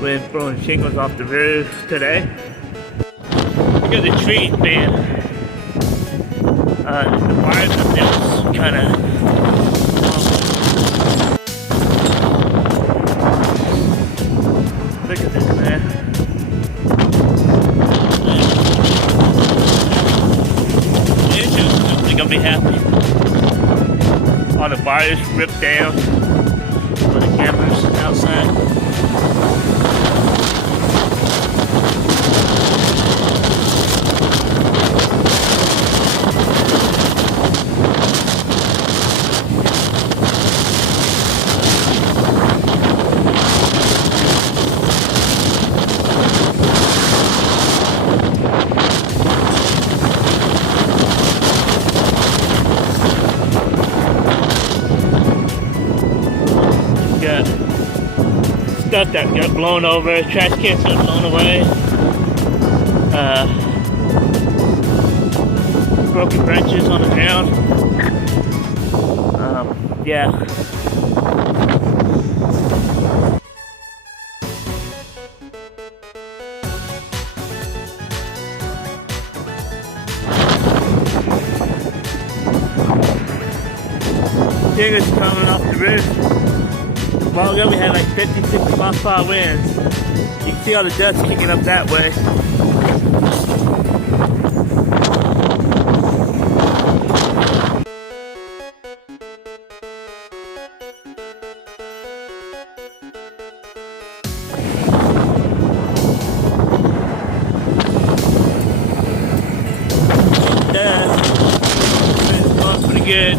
We're throwing shingles off the roof today. Look at the trees, man. The wires up there was kind of. Look at this, man. The insurance company gonna be happy. All the wires ripped down. For the cameras outside. Stuff that got blown over, trash cans got blown away, broken branches on the ground. Yeah. Shingles coming off the roof. A while ago we had like 50, 60 mile per hour winds. You can see all the dust kicking up that way. Dust. It's going pretty good.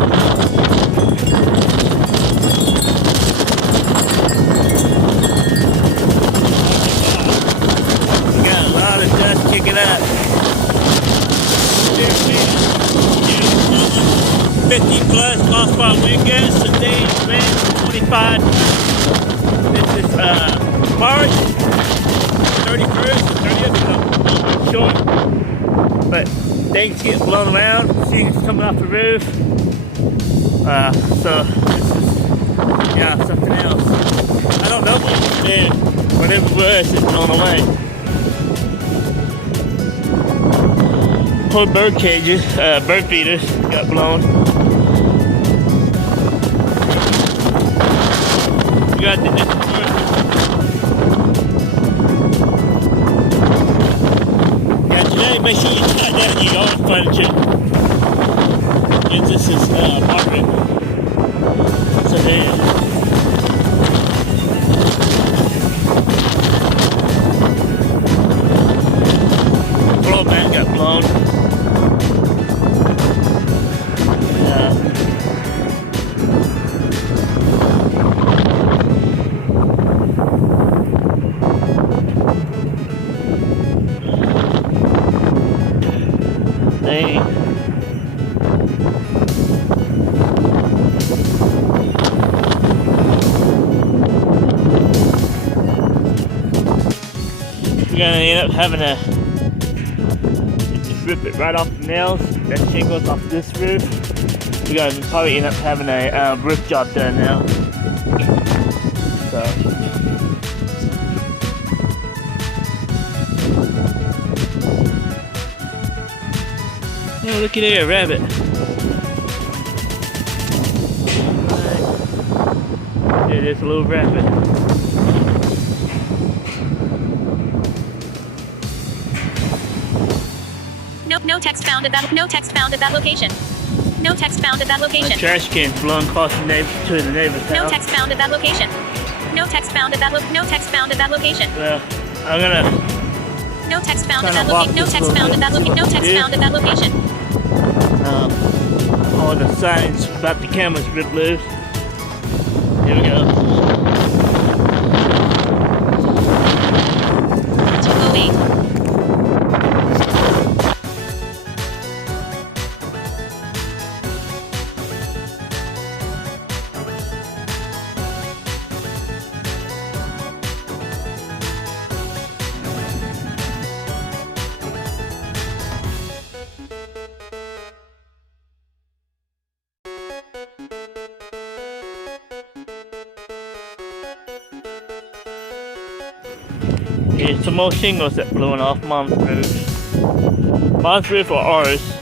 Kicking up. 50 plus miles per hour wind gusts. Today's wind 25. This is March 31st, 30th, short. But things getting blown around. Shingles coming off the roof. So this is something else. I don't know what it's there. Whatever it was, it's blown away. Whole bird cages, bird feeders got blown. We got the today, make sure you tie that in your yard furniture. And this is Margaret. So there. Floor mat got blown. We're gonna end up having to just rip it right off the nails. That shingles off this roof. We're gonna probably end up having a roof job done now. So. Oh, look at here, a rabbit. Right. There's a little rabbit. No text found at that. No text found at that location. No text found at that location. My trash can's blown across the neighbor's house. No text found at that location. No text found at that. No text found at that location. Well, I'm gonna. No text found at that location. No text found at that location. No text found at that location. All the signs about the cameras ripped loose. Here we go. 208. It's some more shingles that blowing off mom's roof. Mom's roof are ours.